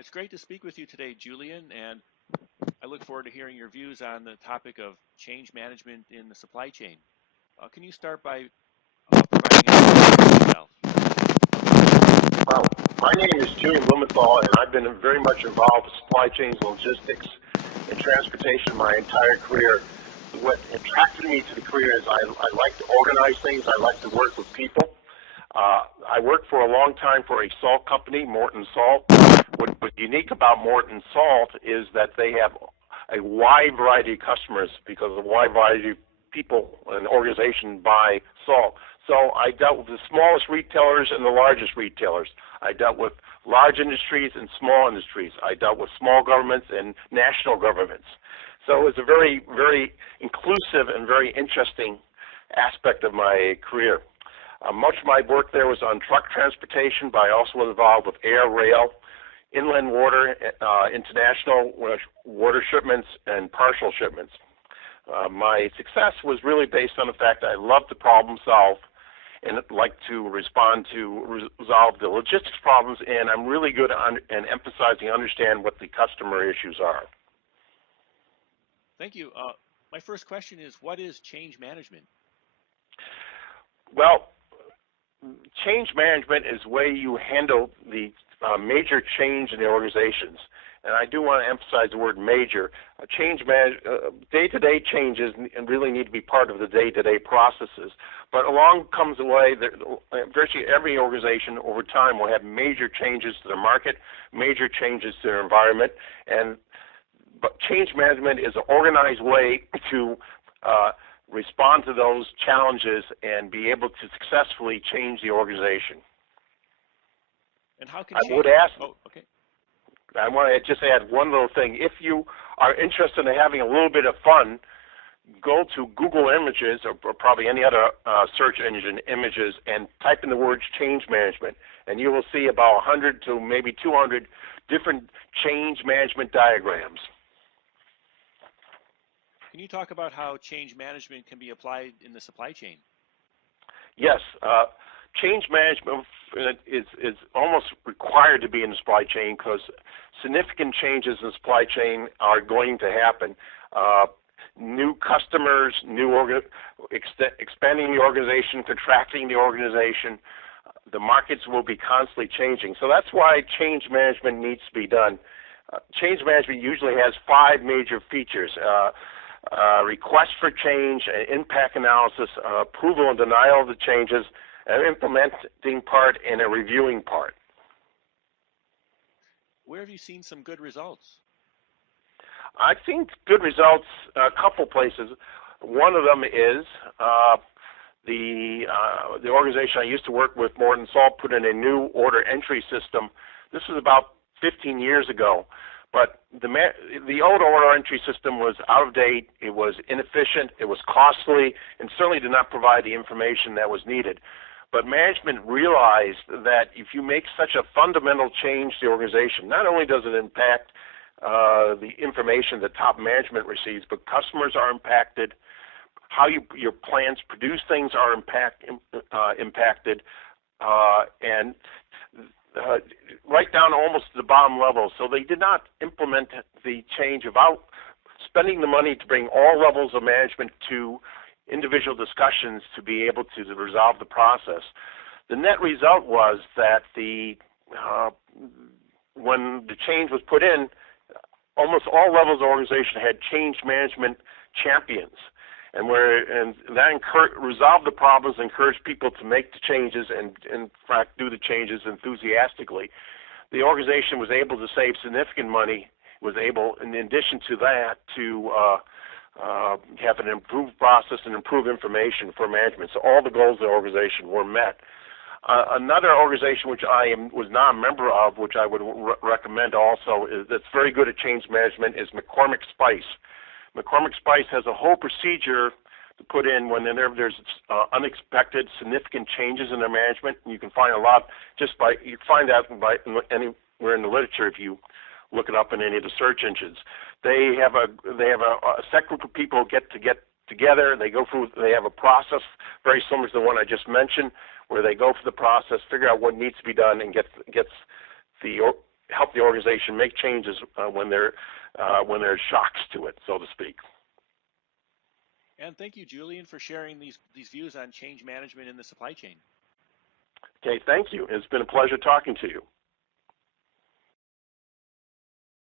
It's great to speak with you today, Julian, and I look forward to hearing your views on the topic of change management in the supply chain. Can you start by providing an introduction of yourself? Well, my name is Julian Blumenthal, and I've been very much involved with supply chains, logistics, and transportation my entire career. What attracted me to the career is I like to organize things. I like to work with people. I worked for a long time for a salt company, Morton Salt. What's unique about Morton Salt is that they have a wide variety of customers because a wide variety of people and organizations buy salt. So I dealt with the smallest retailers and the largest retailers. I dealt with large industries and small industries. I dealt with small governments and national governments. So it was a very, very inclusive and very interesting aspect of my career. Much of my work there was on truck transportation, but I also was involved with air, rail, inland water, international water shipments, and partial shipments. My success was really based on the fact that I love to problem solve and like to respond to resolve the logistics problems, and I'm really good at emphasizing understand what the customer issues are. Thank you. My first question is, what is change management? Well, change management is the way you handle the major change in the organizations. And I do want to emphasize the word major. Day-to-day changes really need to be part of the day-to-day processes. But along comes the way that virtually every organization over time will have major changes to their market, major changes to their environment, but change management is an organized way to respond to those challenges and be able to successfully change the organization. And how can I would ask. Oh, okay. I want to just add one little thing. If you are interested in having a little bit of fun, go to Google Images or probably any other search engine images and type in the words change management, and you will see about 100 to maybe 200 different change management diagrams. Can you talk about how change management can be applied in the supply chain? Yes. Change management is almost required to be in the supply chain because significant changes in the supply chain are going to happen. New customers, expanding the organization, contracting the organization, the markets will be constantly changing. So that's why change management needs to be done. Change management usually has 5 major features. Request for change, impact analysis, approval and denial of the changes, an implementing part, and a reviewing part. Where have you seen some good results? I've seen good results a couple places. One of them is the organization I used to work with, Morton Salt, put in a new order entry system. This was about 15 years ago. But the old order entry system was out of date, it was inefficient, it was costly, and certainly did not provide the information that was needed. But management realized that if you make such a fundamental change to the organization, not only does it impact the information that top management receives, but customers are impacted, how your plants produce things are impacted, and right down almost to the bottom level. So they did not implement the change without spending the money to bring all levels of management to individual discussions to be able to resolve the process. The net result was that when the change was put in, almost all levels of the organization had change management champions. And that resolved the problems, encouraged people to make the changes and, in fact, do the changes enthusiastically. The organization was able to save significant money, was able, in addition to that, to have an improved process and improve information for management. So all the goals of the organization were met. Another organization which I was not a member of, which I would recommend also, that's very good at change management, is McCormick Spice. McCormick Spice has a whole procedure to put in when there's unexpected, significant changes in their management. And you can find you find that anywhere in the literature if you look it up in any of the search engines. They have a set group of people get together. They have a process very similar to the one I just mentioned, where they go through the process, figure out what needs to be done, and gets the help the organization make changes when there's shocks to it, so to speak. And thank you, Julian, for sharing these views on change management in the supply chain. Okay, thank you. It's been a pleasure talking to you.